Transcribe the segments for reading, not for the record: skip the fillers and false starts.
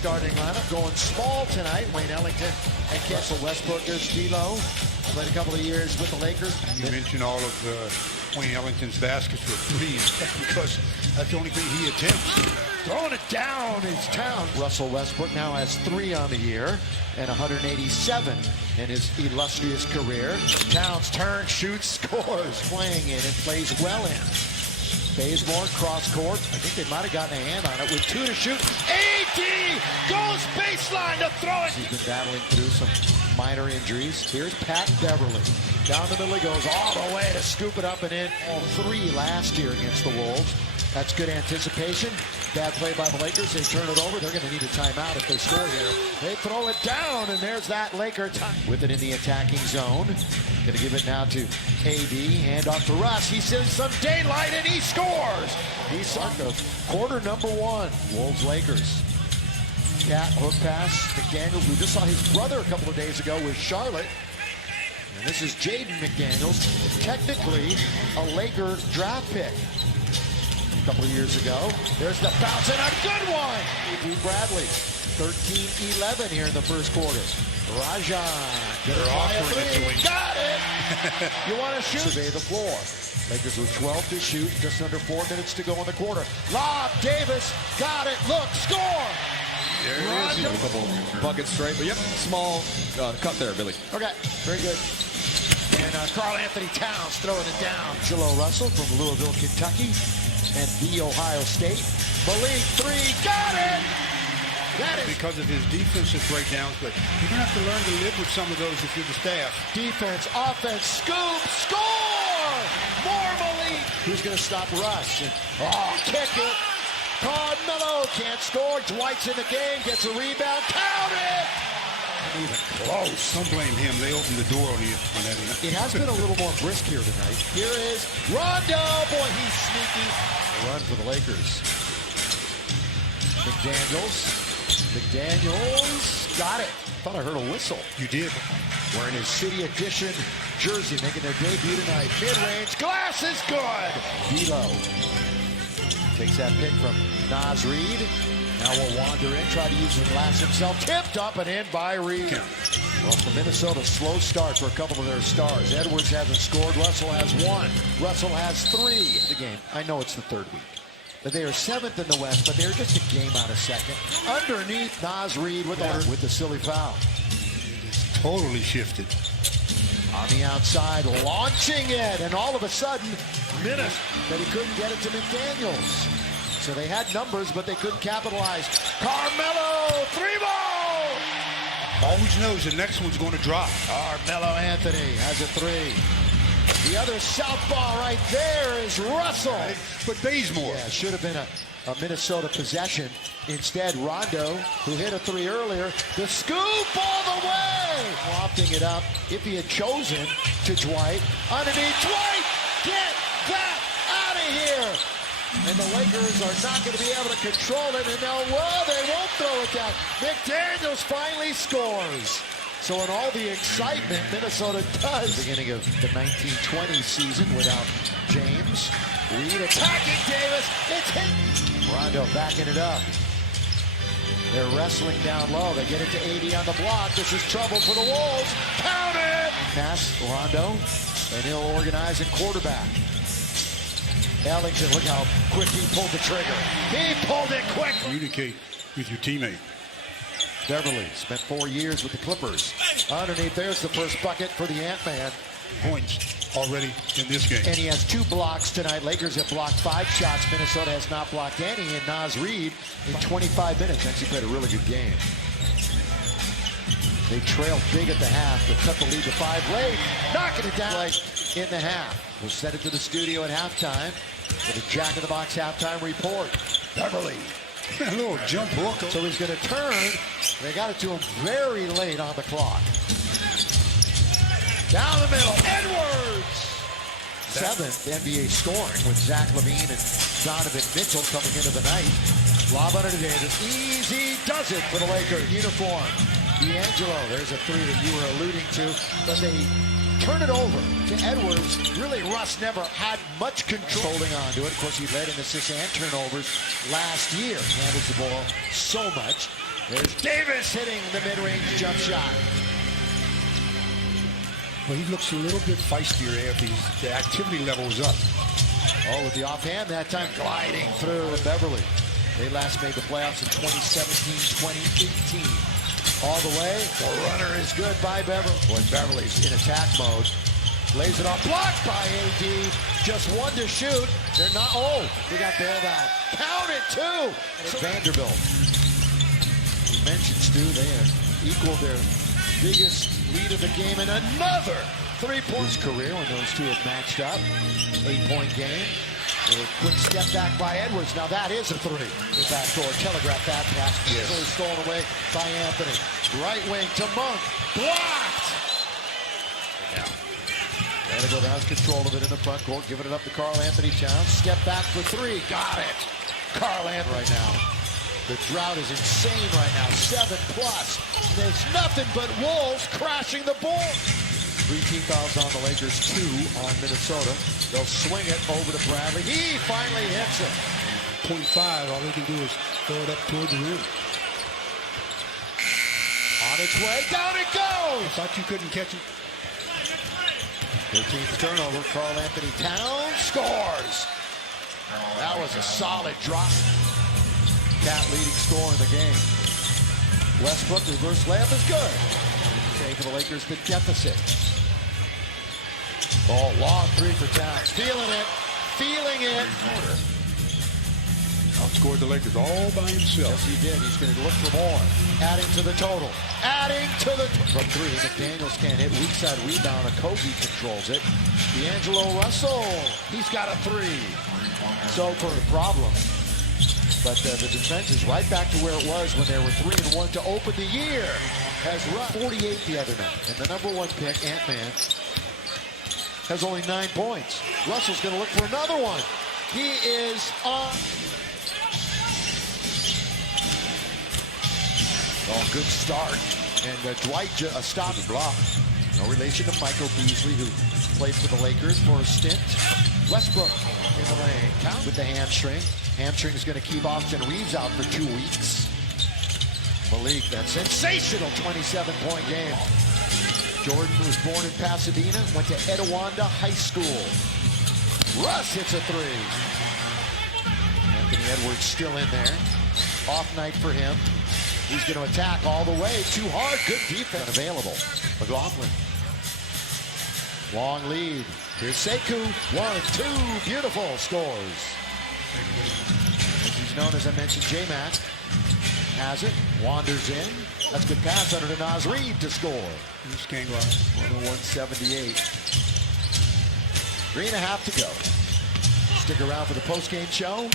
starting lineup. Going small tonight. Wayne Ellington and Kessel Westbrook. There's D'Lo. Played a couple of years with the Lakers. You mentioned all of Wayne Ellington's baskets were threes because that's the only thing he attempts. Throwing it down is Towns. Russell Westbrook now has 3 on the year and 187 in his illustrious career. Towns turns, shoots, scores. Playing in and plays well in. Bazemore cross court. I think they might have gotten a hand on it with 2 to shoot. AD goes baseline to throw it. He's been battling through some minor injuries. Here's Pat Beverly. Down the middle he goes all the way to scoop it up and in. All 3 last year against the Wolves. That's good anticipation. Bad play by the Lakers. They turn it over. They're going to need a timeout if they score here. They throw it down, and there's that Laker time. With it in the attacking zone. Going to give it now to AD. Hand off to Russ. He sends some daylight, and he scores. He's Sarko. Quarter number 1. Wolves-Lakers. Cat hook pass. McDaniels. We just saw his brother a couple of days ago with Charlotte. And this is Jaden McDaniels. Technically a Laker draft pick. A couple of years ago. There's the bounce and a good one. E.P. Bradley, 13-11 here in the first quarter. Rajan, They're offering it to him. Got it. You want to shoot? Survey the floor. Lakers with 12 to shoot, just under 4 minutes to go in the quarter. Lob, Davis, got it. Look, score. There it is. A couple buckets straight, but yep, small cut there, Billy. Okay, very good. And Karl Anthony Towns throwing it down. Jello Russell from Louisville, Kentucky. And the Ohio State. Malik 3, got it! That is because of his defensive breakdowns, but you're going to have to learn to live with some of those if you're the staff. defense, offense, scoop, score! More Malik. Who's going to stop Russ? And, kick it. Carmelo can't score. Dwight's in the game, gets a rebound, count it! Even close. Don't blame him. They opened the door on you on that. It has been a little more brisk here tonight. Here is Rondo. Boy, he's sneaky. A run for the Lakers. McDaniels got it. Thought I heard a whistle. You did. Wearing his City Edition jersey, making their debut tonight. Mid-range, glass is good. D'Lo takes that pick from Naz Reid. Now will wander in, try to use the glass himself. Tipped up and in by Reid. Well, for Minnesota, slow start for a couple of their stars. Edwards hasn't scored. Russell has 1. Russell has 3 in the game. I know it's the 3rd week. But they are 7th in the West, but they're just a game out of 2nd. Underneath, Naz Reid with the silly foul. Totally shifted. On the outside, launching it. And all of a sudden, Minutes that he couldn't get it to McDaniels. So they had numbers, but they couldn't capitalize. Carmelo, 3-ball! Always knows the next one's going to drop. Carmelo Anthony has a 3. The other southpaw right there is Russell. But Bazemore. Yeah, should have been a Minnesota possession. Instead, Rondo, who hit a 3 earlier, the scoop all the way! Lofting it up. If he had chosen to Dwight, underneath Dwight, get that out of here! And the Lakers are not going to be able to control it, and they won't throw it down. McDaniels finally scores. So in all the excitement Minnesota does. Beginning of the 1920 season without James. Reid attacking Davis. It's hit. Rondo backing it up. They're wrestling down low. They get it to AD on the block. This is trouble for the Wolves. Count it! Pass Rondo, and he'll organize and quarterback. Ellington, look how quick he pulled the trigger. He pulled it quick. Communicate with your teammate. Beverly spent 4 years with the Clippers. Underneath, there's the first bucket for the Ant-Man. Points already in this game. And he has 2 blocks tonight. Lakers have blocked 5 shots. Minnesota has not blocked any. And Naz Reid in 25 minutes actually played a really good game. They trailed big at the half, but cut the lead to 5 late. Knocking it down in the half. We'll send it to the studio at halftime with a Jack in the Box halftime report. Beverly. A little jump hook. So he's going to turn. They got it to him very late on the clock. Down the middle, Edwards! 7th NBA scoring with Zach LaVine and Donovan Mitchell coming into the night. Lob under to Davis. Easy does it for the Lakers uniform. D'Angelo, there's a 3 that you were alluding to, but they turn it over to Edwards. Really, Russ never had much control holding on to it. Of course, he led in assists and turnovers last year. Handles the ball so much. There's Davis hitting the mid-range jump shot. Well, he looks a little bit feistier after the activity level was up. Oh, with the offhand, that time gliding through Beverly. They last made the playoffs in 2017-2018. All the way, the runner is good by Beverly. Boy, Beverly's in attack mode. Lays it off, blocked by AD. Just one to shoot. They're not, oh, they got bailed out. Count it, too. Vanderbilt. We mentioned, Stu, they have equaled their biggest lead of the game in another three-point career when those two have matched up. 8-point game. A quick step back by Edwards. Now that is a three. The backdoor telegraph that pass. Easily stolen away by Anthony. Right wing to Monk. Blocked! Vanderbilt has control of it in the front court. Giving it up to Karl Anthony Towns. Step back for three. Got it. Karl Anthony right now. The drought is insane right now. 7+. There's nothing but Wolves crashing the board. 3 team fouls on the Lakers, 2 on Minnesota. They'll swing it over to Bradley. He finally hits it. 0.5, all they can do is throw it up toward the rim. On its way, down it goes! I thought you couldn't catch it. 13th turnover, Karl Anthony Towns scores. That was a solid drop. Cat leading score in the game. Westbrook, reverse layup is good. Save for the Lakers, the deficit. Oh, long three for Towns. Feeling it. Feeling it. Outscored the Lakers all by himself. Yes, he did. He's going to look for more. Adding to the total. Adding to the... From three, McDaniels can't hit. Weak side rebound. Kobe controls it. D'Angelo Russell. He's got a three. So for the problem. But the defense is right back to where it was when they were 3-1 to open the year. Has run 48 the other night. And the #1 pick, Ant-Man, has only 9 points. Russell's going to look for another one. He is on. Oh, good start. And Dwight stopped the block. No relation to Michael Beasley, who played for the Lakers for a stint. Westbrook in the lane. Count with the hamstring. Hamstring is going to keep Austin Reeves out for 2 weeks. Malik, that sensational 27-point game. Jordan was born in Pasadena, went to Etiwanda High School. Russ hits a three. Anthony Edwards still in there. Off night for him. He's going to attack all the way. Too hard. Good defense available. McLaughlin. Long lead. Here's Sekou. 1-2. Beautiful scores. As he's known, as I mentioned, J-Mac has it. Wanders in. That's a good pass under to Naz Reid to score. This game 101-78. 3.5 to go. Stick around for the post-game show.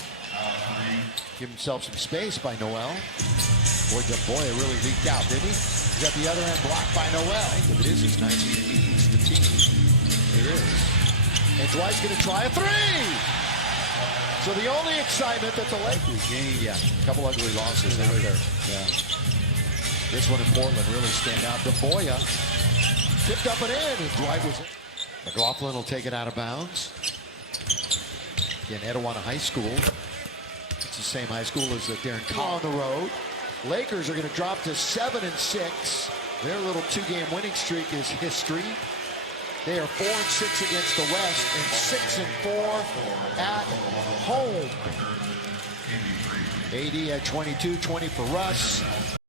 Give himself some space by Noel. Boy, it really leaked out, didn't he? He's got the other end blocked by Noel. If it is his night, he leads the team. It is. And Dwight's going to try a three! So the only excitement that the Lakers game, yeah, a couple ugly losses out there. Yeah. This one in Portland really stand out. Boya tipped up and in, and Dwight was in. McLaughlin will take it out of bounds. Again, Etiwanda High School. It's the same high school as the Darren Collins on the road. Lakers are going to drop to 7-6. Their little 2-game winning streak is history. They are 4-6 against the West and 6-4 at home. AD at 22, 20 for Russ.